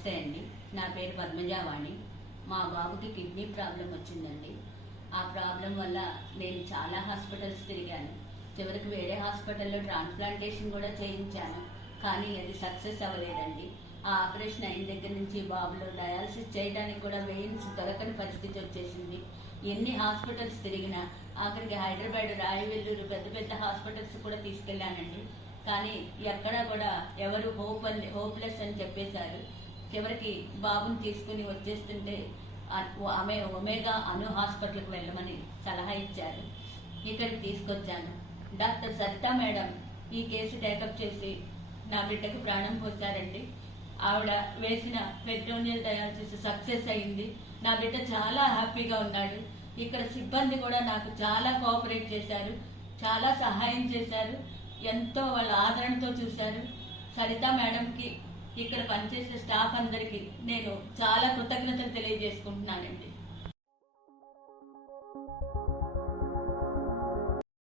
నమస్తే అండి. నా పేరు పద్మజావాణి. మా బాబుకి కిడ్నీ ప్రాబ్లం వచ్చిందండి. ఆ ప్రాబ్లం వల్ల నేను చాలా హాస్పిటల్స్ తిరిగాను. చివరికి వేరే హాస్పిటల్లో ట్రాన్స్ప్లాంటేషన్ కూడా చేయించాను. కానీ అది సక్సెస్ అవ్వలేదండి. ఆ ఆపరేషన్ అయిన దగ్గర నుంచి బాబులో డయాలసిస్ చేయడానికి కూడా వెయిన్స్ దొరకని పరిస్థితి వచ్చేసింది. ఎన్ని హాస్పిటల్స్ తిరిగినా ఆఖరికి హైదరాబాద్ రాయవెల్లూరు పెద్ద పెద్ద హాస్పిటల్స్ కూడా తీసుకెళ్ళానండి. కానీ ఎక్కడా కూడా ఎవరు హోప్ అని హోప్లెస్ అని చెప్పేశారు. చివరికి బాబుని తీసుకుని వచ్చేస్తుంటే ఆమె ఒమేగా అను హాస్పిటల్కి వెళ్ళమని సలహా ఇచ్చారు. ఇక్కడికి తీసుకొచ్చాను. డాక్టర్ సరితా మేడం ఈ కేసు టేకప్ చేసి నా బిడ్డకు ప్రాణం పోశారండి. ఆవిడ వేసిన పెట్రోనియల్ డయాలసిస్ సక్సెస్ అయింది. నా బిడ్డ చాలా హ్యాపీగా ఉన్నాడు. ఇక్కడ సిబ్బంది కూడా నాకు చాలా కోఆపరేట్ చేశారు. చాలా సహాయం చేశారు. ఎంతో వాళ్ళ ఆదరణతో చూశారు. సరిత మేడంకి ఇక్కడ పనిచేసే స్టాఫ్ అందరికీ నేను చాలా కృతజ్ఞతలు తెలియజేసుకుంటున్నానండి.